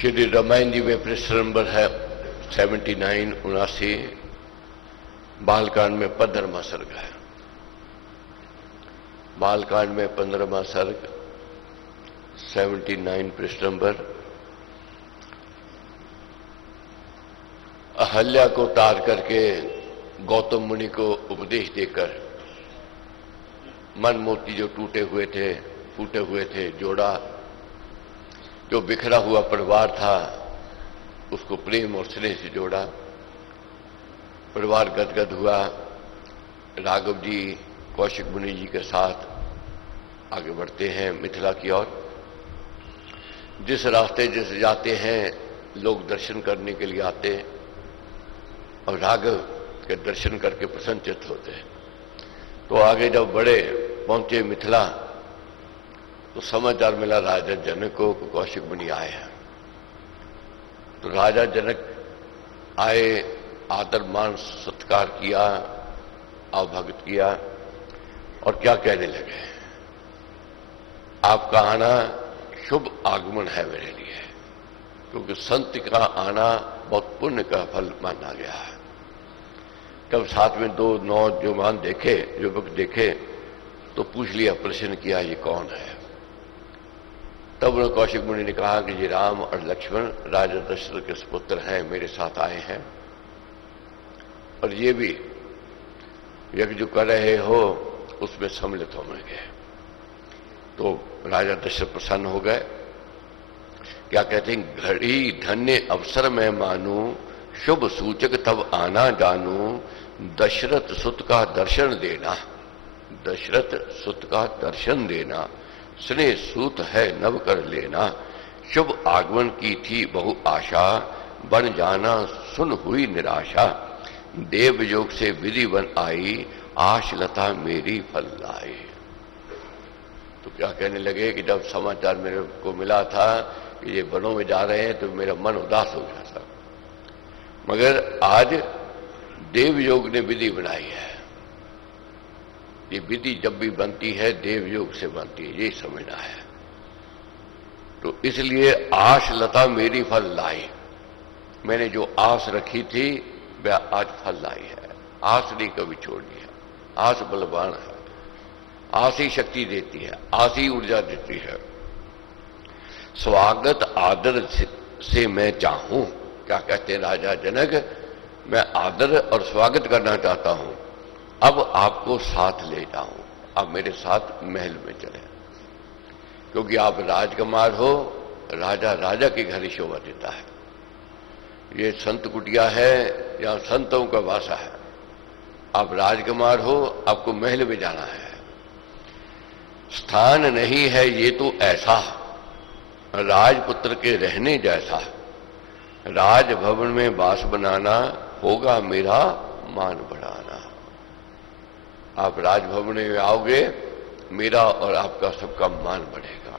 श्री रामायण जी में पृष्ठ नंबर है 79 79। बालकांड में 15वां सर्ग है। बालकांड में 15वां सर्ग 79 पृष्ठ नंबर। अहल्या को तार करके गौतम मुनि को उपदेश देकर मन मोती जो टूटे हुए थे, फूटे हुए थे, जोड़ा, जो बिखरा हुआ परिवार था उसको प्रेम और स्नेह से जोड़ा। परिवार गदगद हुआ। राघव जी कौशिक मुनि जी के साथ आगे बढ़ते हैं मिथिला की ओर। जिस रास्ते जिस जाते हैं लोग दर्शन करने के लिए आते और राघव के दर्शन करके प्रसन्नचित्त होते हैं। तो आगे जब बड़े पहुंचे मिथिला तो समाचार मिला राजा जनक को कौशिक मुनि आए हैं। तो राजा जनक आए, आदर मान सत्कार किया, अवभगत किया और क्या कहने लगे, आपका आना शुभ आगमन है मेरे लिए, क्योंकि संत का आना बहुत पुण्य का फल माना गया है। तब साथ में दो नौजवान देखे, युवक देखे तो पूछ लिया, प्रश्न किया, ये कौन है। तब उन्होंने कौशिक मुनि ने कहा कि ये राम और लक्ष्मण राजा दशरथ के सुपुत्र हैं, मेरे साथ आए हैं और ये भी यज्ञ जो कर रहे हो उसमें सम्मिलित होंगे। तो राजा दशरथ प्रसन्न हो गए। क्या कहते हैं, घड़ी धन्य अवसर में मानू, शुभ सूचक तब आना जानू, दशरथ सुत का दर्शन देना, दशरथ सुत का दर्शन देना, स्नेह सूत है नव कर लेना, शुभ आगमन की थी बहु आशा, बन जाना सुन हुई निराशा, देव योग से विधि बन आई, आश लता मेरी फल लाई। तो क्या कहने लगे कि जब समाचार मेरे को मिला था कि ये वनों में जा रहे हैं तो मेरा मन उदास हो गया था, मगर आज देव योग ने विधि बनाई है। ये विधि जब भी बनती है देव योग से बनती है, ये समझना है। तो इसलिए आश लता मेरी फल लाई, मैंने जो आस रखी थी वह आज फल लाई है। आस नहीं कभी छोड़नी है, आस बलवान है, आस ही शक्ति देती है, आस ही ऊर्जा देती है। स्वागत आदर से मैं चाहूं, क्या कहते हैं राजा जनक, मैं आदर और स्वागत करना चाहता हूं, अब आपको साथ ले जाऊं, आप मेरे साथ महल में चले, क्योंकि आप राजकुमार हो, राजा राजा के घर ही शोभा देता है। ये संत कुटिया है, यहां संतों का वासा है। आप राजकुमार हो, आपको महल में जाना है। स्थान नहीं है ये तो ऐसा, राजपुत्र के रहने जैसा, राजभवन में वास बनाना, होगा मेरा मान बढ़ाना। आप राजभवन में आओगे, मेरा और आपका सबका मान बढ़ेगा।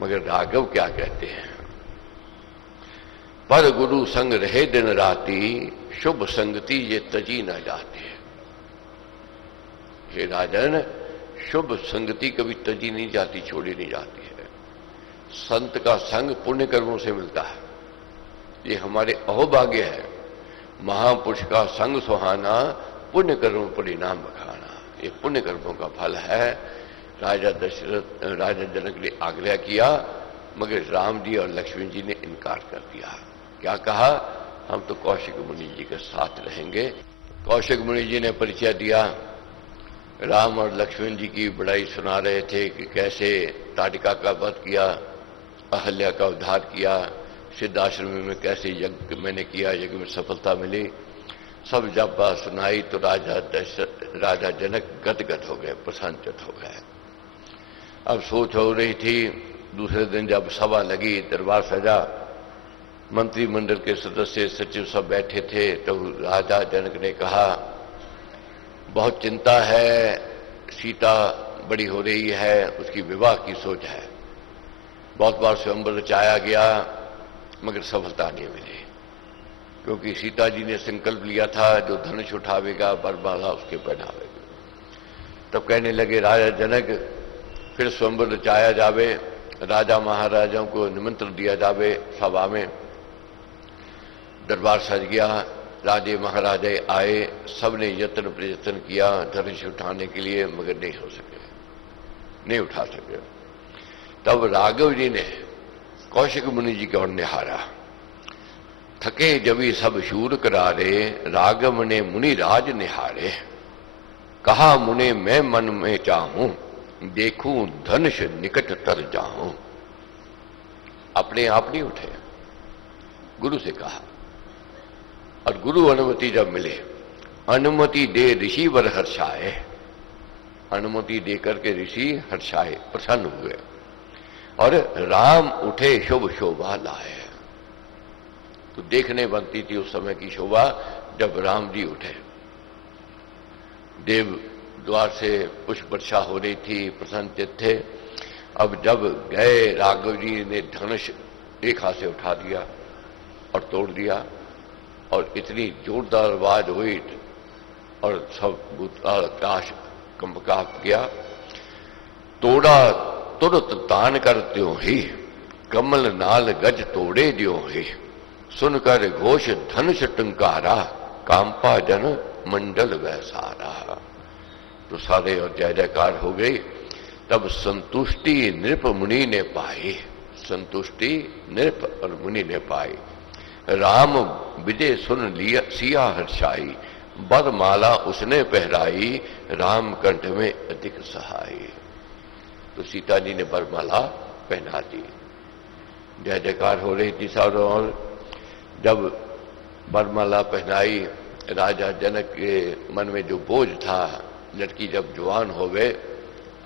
मगर राघव क्या कहते हैं, पर गुरु संग रहे दिन राती, शुभ संगति ये तजी न जाती है। हे राजन, शुभ संगति कभी तजी नहीं जाती, छोड़ी नहीं जाती है। संत का संग पुण्य कर्मों से मिलता है, ये हमारे अहोभाग्य है। महापुरुष का संग सुहाना, पुण्य कर्मों परिणाम बखाना, ये पुण्य कर्मों का फल है। राजा जनक ने आग्रह किया, मगर राम जी और लक्ष्मण जी ने इनकार कर दिया। क्या कहा, हम तो कौशिक मुनि जी के साथ रहेंगे। कौशिक मुनि जी ने परिचय दिया, राम और लक्ष्मण जी की बड़ाई सुना रहे थे कि कैसे ताड़िका का वध किया, अहल्या का उद्धार किया, सिद्धाश्रम में कैसे यज्ञ मैंने किया, यज्ञ में सफलता मिली। सब जब बात सुनाई तो राजा जनक गदगद हो गए, प्रसन्नचित्त हो गए। अब सोच हो रही थी, दूसरे दिन जब सभा लगी, दरबार सजा, मंत्रिमंडल के सदस्य सचिव सब बैठे थे, तो राजा जनक ने कहा, बहुत चिंता है, सीता बड़ी हो रही है, उसकी विवाह की सोच है। बहुत बार स्वयंवर रचाया गया मगर सफलता नहीं मिली, क्योंकि सीता जी ने संकल्प लिया था जो धनुष उठावेगा बरबाला उसके पहनावेगा। तब कहने लगे राजा जनक, फिर स्वयंवर रचाया जावे, राजा महाराजाओं को निमंत्रण दिया जावे, सभा में दरबार सज गया, राजे महाराजे आए, सबने यत्न प्रयत्न किया धनुष उठाने के लिए, मगर नहीं हो सके, नहीं उठा सके। तब राघव जी ने कौशिक मुनि जी की ओर निहारा, थके जबी सब शूर करारे, राघव ने मुनि राज निहारे, कहा मुने मैं मन में चाहूं, देखूं धनुष निकट तर जाऊं। अपने आप नहीं उठे, गुरु से कहा, और गुरु अनुमति जब मिले, अनुमति दे ऋषि वर हर्षाए, अनुमति दे करके ऋषि हर्षाए, प्रसन्न हुए, और राम उठे शुभ शोभा लाए। तो देखने बनती थी उस समय की शोभा जब राम जी उठे। देव द्वार से पुष्प वर्षा हो रही थी, प्रसन्न चित्त थे। अब जब गए, राघव जी ने धनुष एक हाथ से उठा दिया और तोड़ दिया, और इतनी जोरदार आवाज हुई और सब आकाश कंपकाप गया। तोड़ा तुरत तान कर त्यों ही, कमल नाल गज तोड़े द्यों ही, सुनकर घोष धनुष टंकारा, कांपा जन मंडल वैसारा। तो सारे और जय जयकार हो गई। तब संतुष्टि नृप मुनि ने पाई, संतुष्टि नृप और मुनि ने पाई। राम विजय सुन लिया सिया हर्षाई, बरमाला उसने पहराई, राम कंठ में अधिक सहाई। तो सीता जी ने बरमाला पहना दी, जय जयकार हो रही थी सारों ओर। जब बरमाला पहनाई, राजा जनक के मन में जो बोझ था, लड़की जब जवान हो गए,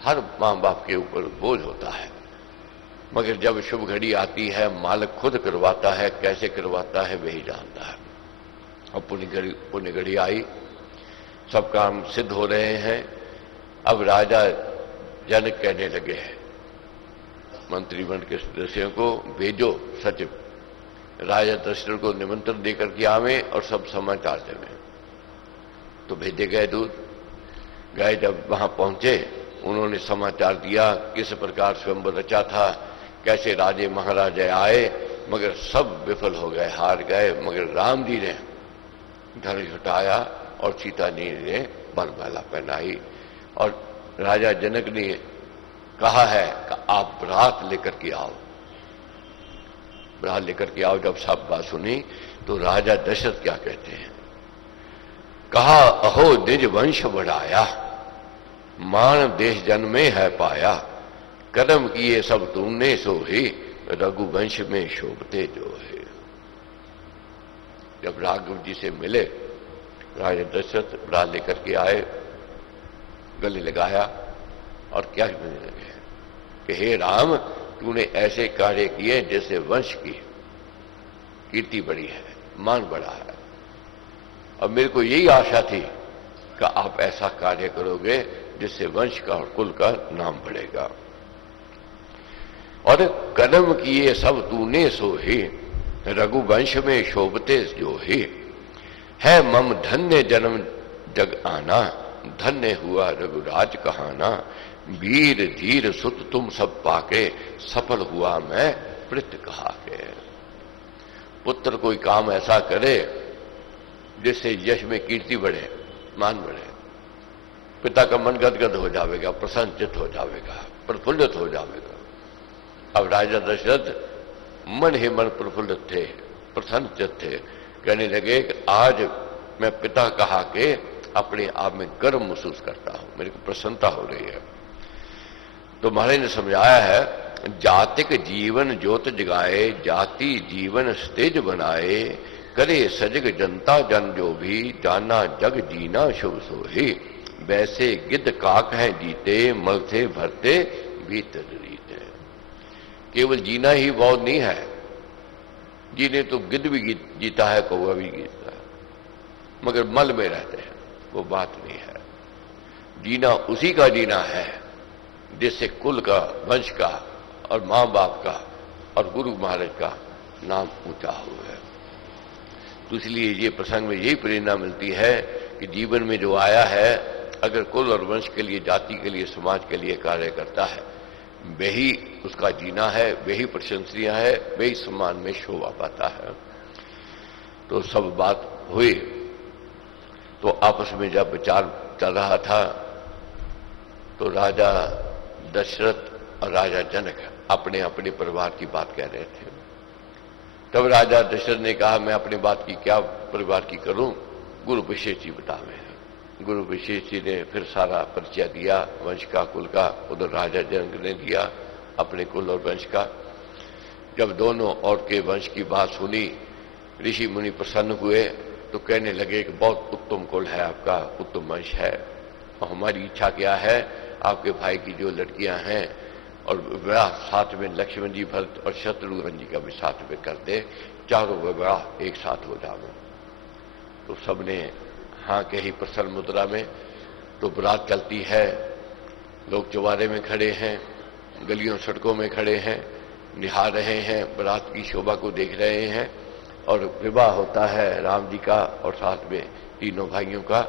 हर माँ बाप के ऊपर बोझ होता है, मगर जब शुभ घड़ी आती है, मालिक खुद करवाता है, कैसे करवाता है वही जानता है। अब पुण्य घड़ी आई, सब काम सिद्ध हो रहे हैं। अब राजा जनक कहने लगे हैं मंत्रिमंडल के सदस्यों को, भेजो सचिव, राजा दशरथ को निमंत्रण देकर के आवे और सब समाचार देवे। तो भेजे गए दूत, गए, जब वहां पहुंचे, उन्होंने समाचार दिया किस प्रकार स्वयंवर रचा था, कैसे राजे महाराजे आए, मगर सब विफल हो गए, हार गए। मगर राम जी ने धनुष उठाया और सीता जी ने बरमाला पहनाई। और राजा जनक ने कहा है कि आप बरात लेकर के आओ, बरात लेकर के आओ। जब सब बात सुनी तो राजा दशरथ क्या कहते हैं, कहा अहो निज वंश बढ़ाया, मान देश जन में है पाया, कर्म किए सब तुमने सो ही, रघुवंश में शोभते जो है। जब राघव जी से मिले, राजा दशरथ बरात लेकर के आए, गले लगाया और क्या कहने लगे कि हे राम, तूने ऐसे कार्य किए जैसे वंश की कीर्ति बढ़ी है, मान बढ़ा है, और मेरे को यही आशा थी कि आप ऐसा कार्य करोगे जिससे वंश का और कुल का नाम बढ़ेगा। और कर्म किए सब तूने सो ही, रघुवंश में शोभते जो ही, है मम धन्य जन्म जग आना, धन्य हुआ रघुराज कहाना, वीर धीर सुत तुम सब पाके, सफल हुआ मैं प्रीत कहा के। पुत्र कोई काम ऐसा करे जिससे यश में कीर्ति बढ़े, मान बढ़े, पिता का मन गदगद हो जाएगा, प्रसन्नचित हो जाएगा, प्रफुल्लित हो जाएगा। अब राजा दशरथ मन ही मन प्रफुल्लित थे, प्रसन्नचित थे, कहने लगे कि आज मैं पिता कहा के अपने आप में गर्व महसूस करता हूं, मेरे को प्रसन्नता हो रही है। तो महाराज ने समझाया है, जातिक जीवन ज्योत जगाए, जाति जीवन स्तेज बनाए, करे सजग जनता जन जो भी, जाना जग जीना शुभ सोही, वैसे गिद्ध काक हैं जीते, मल से भरते भीतर रीते। केवल जीना ही बहुत नहीं है, जीने तो गिद्ध भी जीता है, कौवा भी जीता है, मगर मल में रहते हैं, वो बात नहीं है। जीना उसी का जीना है जिससे कुल का, वंश का और मां बाप का और गुरु महाराज का नाम ऊंचा हुआ है। तो इसलिए ये प्रसंग में यही प्रेरणा मिलती है कि जीवन में जो आया है, अगर कुल और वंश के लिए, जाति के लिए, समाज के लिए कार्य करता है, वही उसका जीना है, वही प्रशंसनीय है, वही सम्मान में शोभा पाता है। तो सब बात हुई। तो आपस में जब विचार चल रहा था तो राजा दशरथ और राजा जनक अपने अपने परिवार की बात कह रहे थे। तब राजा दशरथ ने कहा, मैं अपनी बात की क्या परिवार की करूं, गुरु विशेष जी बतावे। गुरु विशेष जी ने फिर सारा परिचय दिया वंश का, कुल का। उधर राजा जनक ने दिया अपने कुल और वंश का। जब दोनों और के वंश की बात सुनी, ऋषि मुनि प्रसन्न हुए तो कहने लगे कि बहुत उत्तम कुल है आपका, उत्तम वंश है, और हमारी इच्छा क्या है, आपके भाई की जो लड़कियां हैं और विवाह साथ में लक्ष्मण जी, भरत और शत्रुघ्न जी का भी साथ में कर दे, चारों विवाह एक साथ हो जाओ। तो सबने हाँ कही प्रसन्न मुद्रा में। तो बारात चलती है, लोग चौबारे में खड़े हैं, गलियों सड़कों में खड़े हैं, निहार रहे हैं, बारात की शोभा को देख रहे हैं। और विवाह होता है राम जी का और साथ में तीनों भाइयों का।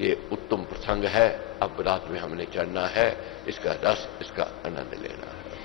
ये उत्तम प्रसंग है। अब बारात में हमने चढ़ना है, इसका रस, इसका आनंद लेना है।